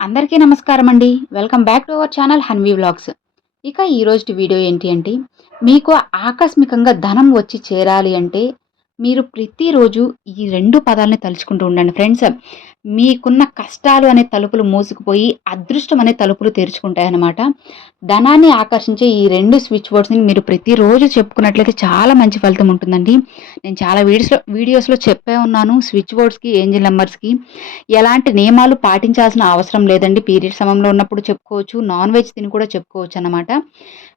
అందరికీ నమస్కారం అండి welcome back to our channel Hanvi vlogs ఇక ఈరోజు వీడియో ఏంటి అంటే మీకు ఆకస్మికంగా ధనం వచ్చి చేరాలి అంటే మీరు ప్రతిరోజు ఈ రెండు పదాలని తలుచుకుంటూ ఉండండి. ఫ్రెండ్స్ మీకున్న కష్టాలు అనే తలుపులు మూసుకుపోయి అదృష్టం అనే తలుపులు తెరుచుకుంటాయన్నమాట. ధనాన్ని ఆకర్షించే ఈ రెండు స్విచ్ బోర్డ్స్ని మీరు ప్రతిరోజు చెప్పుకున్నట్లయితే చాలా మంచి ఫలితం ఉంటుందండి. నేను చాలా వీడియోస్లో వీడియోస్లో చెప్పే ఉన్నాను స్విచ్ బోర్డ్స్కి ఏంజిల్ నెంబర్స్కి ఎలాంటి నియమాలు పాటించాల్సిన అవసరం లేదండి. పీరియడ్ సమయంలో ఉన్నప్పుడు చెప్పుకోవచ్చు నాన్ వెజ్ తిని కూడా చెప్పుకోవచ్చు అన్నమాట.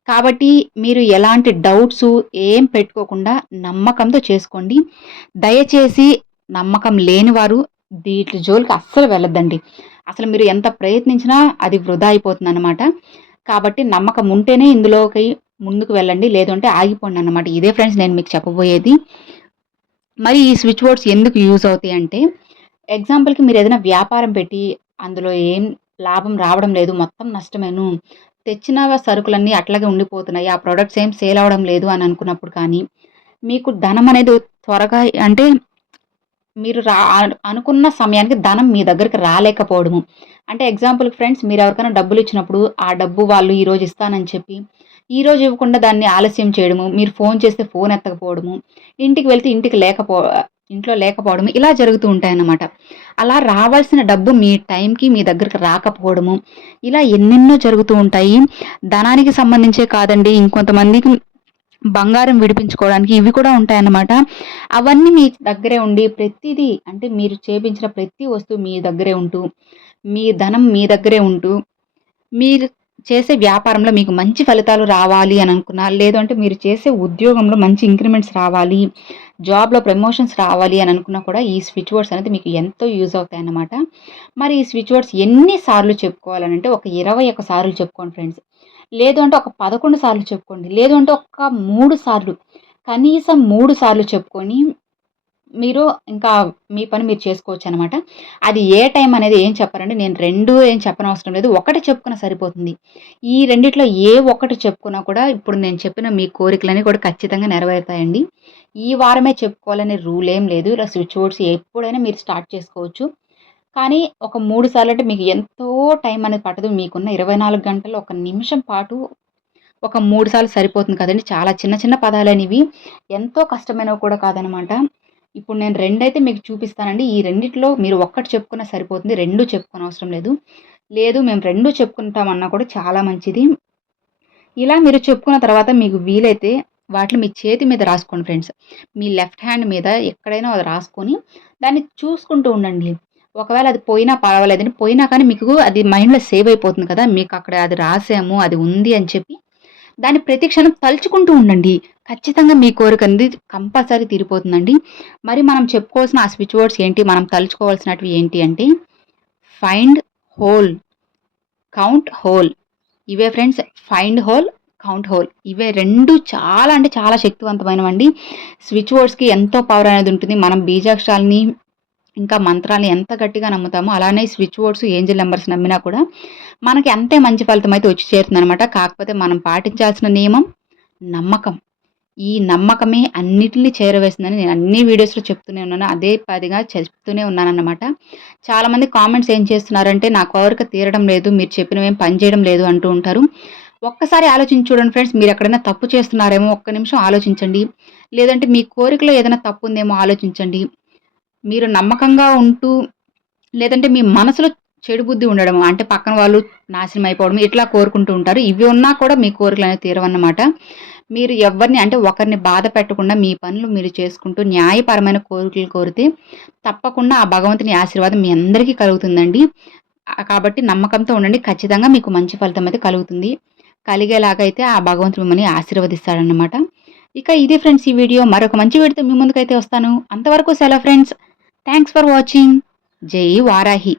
కాబట్టి మీరు ఎలాంటి డౌట్స్ ఏం పెట్టుకోకుండా నమ్మకంతో చేసుకోండి. దయచేసి నమ్మకం లేని వారు వీటి జోలికి అస్సలు వెళ్ళొద్దండి. అసలు మీరు ఎంత ప్రయత్నించినా అది వృధా అయిపోతుంది అనమాట కాబట్టి నమ్మకం ఉంటేనే ఇందులోకి ముందుకు వెళ్ళండి. లేదంటే ఆగిపోండి అనమాట ఇదే ఫ్రెండ్స్ నేను మీకు చెప్పబోయేది. మరి ఈ స్విచ్ బోర్డ్స్ ఎందుకు యూజ్ అవుతాయి అంటే ఎగ్జాంపుల్కి మీరు ఏదైనా వ్యాపారం పెట్టి అందులో ఏం లాభం రావడం లేదు మొత్తం నష్టమేను. తెచ్చిన సరుకులన్నీ అట్లాగే ఉండిపోతున్నాయి. ఆ ప్రొడక్ట్స్ ఏం సేల్ అవ్వడం లేదు అని అనుకున్నప్పుడు కానీ మీకు ధనం అనేది త్వరగా అంటే మీరు రా అనుకున్న సమయానికి ధనం మీ దగ్గరికి రాలేకపోవడము. అంటే ఎగ్జాంపుల్ ఫ్రెండ్స్ మీరు ఎవరికైనా డబ్బులు ఇచ్చినప్పుడు ఆ డబ్బు వాళ్ళు ఈరోజు ఇస్తానని చెప్పి ఈరోజు ఇవ్వకుండా దాన్ని ఆలస్యం చేయడము మీరు ఫోన్ చేస్తే ఫోన్ ఎత్తకపోవడము ఇంటికి వెళ్తే ఇంటికి లేకపో ఇంట్లో లేకపోవడము ఇలా జరుగుతూ ఉంటాయన్నమాట. అలా రావాల్సిన డబ్బు మీ టైంకి మీ దగ్గరికి రాకపోవడము ఇలా ఎన్నెన్నో జరుగుతూ ఉంటాయి. ధనానికి సంబంధించే కాదండి ఇంకొంతమందికి బంగారం విడిపించుకోవడానికి ఇవి కూడా ఉంటాయన్నమాట. అవన్నీ మీ దగ్గరే ఉండి ప్రతిదీ అంటే మీరు చేపించిన ప్రతి వస్తువు మీ దగ్గరే ఉంటూ మీ ధనం మీ దగ్గరే ఉంటూ మీరు చేసే వ్యాపారంలో మీకు మంచి ఫలితాలు రావాలి అని అనుకున్నా లేదంటే మీరు చేసే ఉద్యోగంలో మంచి ఇంక్రిమెంట్స్ రావాలి జాబ్లో ప్రమోషన్స్ రావాలి అని అనుకున్నా కూడా ఈ స్విచ్ బోర్డ్స్ అనేది మీకు ఎంతో యూజ్ అవుతాయి అన్నమాట మరి ఈ స్విచ్ బోర్డ్స్ ఎన్నిసార్లు చెప్పుకోవాలంటే ఒక ఇరవై ఒక సార్లు చెప్పుకోండి ఫ్రెండ్స్ లేదు అంటే ఒక పదకొండు సార్లు చెప్పుకోండి లేదు అంటే ఒక మూడు సార్లు కనీసం మూడు సార్లు చెప్పుకొని మీరు ఇంకా మీ పని మీరు చేసుకోవచ్చు అనమాట అది ఏ టైం అనేది ఏం చెప్పారండి నేను రెండు ఏం చెప్పనవసరం లేదు ఒకటి చెప్పుకున్నా సరిపోతుంది. ఈ రెండిట్లో ఏ ఒక్కటి చెప్పుకున్నా కూడా ఇప్పుడు నేను చెప్పిన మీ కోరికలన్నీ కూడా ఖచ్చితంగా నెరవేరుతాయండి. ఈ వారమే చెప్పుకోవాలనే రూల్ ఏం లేదు ఇలా స్విచ్ బోర్డ్స్ ఎప్పుడైనా మీరు స్టార్ట్ చేసుకోవచ్చు. కానీ ఒక మూడు సార్లు అంటే మీకు ఎంతో టైం అనేది పట్టదు. మీకున్న ఇరవై నాలుగు గంటలు ఒక నిమిషం పాటు ఒక మూడు సార్లు సరిపోతుంది కదండి. చాలా చిన్న చిన్న పదాలు అనేవి ఎంతో కష్టమైనవి కూడా కాదనమాట. ఇప్పుడు నేను రెండైతే మీకు చూపిస్తానండి. ఈ రెండిట్లో మీరు ఒక్కటి చెప్పుకున్నా సరిపోతుంది. రెండు చెప్పుకునే అవసరం లేదు. లేదు మేము రెండు చెప్పుకుంటామన్నా కూడా చాలా మంచిది. ఇలా మీరు చెప్పుకున్న తర్వాత మీకు వీలైతే వాటిని మీ చేతి మీద రాసుకోండి ఫ్రెండ్స్. మీ లెఫ్ట్ హ్యాండ్ మీద ఎక్కడైనా అది రాసుకొని దాన్ని చూసుకుంటూ ఉండండి. ఒకవేళ అది పోయినా పర్వాలేదని పోయినా కానీ మీకు అది మైండ్లో సేవ్ అయిపోతుంది కదా. మీకు అక్కడ అది రాసాము అది ఉంది అని చెప్పి దాన్ని ప్రతి క్షణం తలుచుకుంటూ ఉండండి. ఖచ్చితంగా మీ కోరిక అనేది కంపల్సరీ తీరిపోతుందండి. మరి మనం చెప్పుకోవాల్సిన ఆ స్విచ్ వర్డ్స్ ఏంటి? మనం తలుచుకోవాల్సినవి ఏంటి అంటే ఫైండ్ హోల్ కౌంట్ హోల్ ఇవే friends find hole count hole ఇవే రెండు చాలా అంటే చాలా శక్తివంతమైనవండి. స్విచ్ వర్డ్స్కి ఎంతో పవర్ అనేది ఉంటుంది. మనం బీజాక్షరాలని ఇంకా మంత్రాలు ఎంత గట్టిగా నమ్ముతామో అలానే స్విచ్ బోర్డ్స్ ఏంజిల్ నెంబర్స్ నమ్మినా కూడా మనకి అంతే మంచి ఫలితం అయితే వచ్చి చేరుతుందనమాట కాకపోతే మనం పాటించాల్సిన నియమం నమ్మకం. ఈ నమ్మకమే అన్నిటిని చేరవేసిందని నేను అన్ని వీడియోస్లో చెప్తూనే ఉన్నాను. అదే పదిగా చెప్తూనే ఉన్నానన్నమాట. చాలామంది కామెంట్స్ ఏం చేస్తున్నారంటే నా కోరిక తీరడం లేదు మీరు చెప్పినవేం పని చేయడం లేదు అంటూ ఉంటారు. ఒక్కసారి ఆలోచించి చూడండి ఫ్రెండ్స్ మీరు ఎక్కడైనా తప్పు చేస్తున్నారేమో ఒక్క నిమిషం ఆలోచించండి. లేదంటే మీ కోరికలో ఏదైనా తప్పు ఉందేమో ఆలోచించండి. మీరు నమ్మకంగా ఉంటూ లేదంటే మీ మనసులో చెడు బుద్ధి ఉండడం అంటే పక్కన వాళ్ళు నాశనం అయిపోవడం ఇట్లా కోరుకుంటూ ఉంటారు. ఇవి ఉన్నా కూడా మీ కోరికలు అనేవి తీరవన్నమాట. మీరు ఎవరిని అంటే ఒకరిని బాధ పెట్టకుండా మీ పనులు మీరు చేసుకుంటూ న్యాయపరమైన కోరికలు కోరితే తప్పకుండా ఆ భగవంతుని ఆశీర్వాదం మీ అందరికీ కలుగుతుందండి. కాబట్టి నమ్మకంతో ఉండండి. ఖచ్చితంగా మీకు మంచి ఫలితం అయితే కలుగుతుంది. కలిగేలాగైతే ఆ భగవంతుడు మిమ్మల్ని ఆశీర్వదిస్తాడనమాట ఇక ఇదే ఫ్రెండ్స్ ఈ వీడియో. మరొక మంచి వీడితో మీ ముందుకైతే వస్తాను. అంతవరకు సెలవు ఫ్రెండ్స్. థ్యాంక్స్ ఫర్ వాచింగ్ జై వారాహి.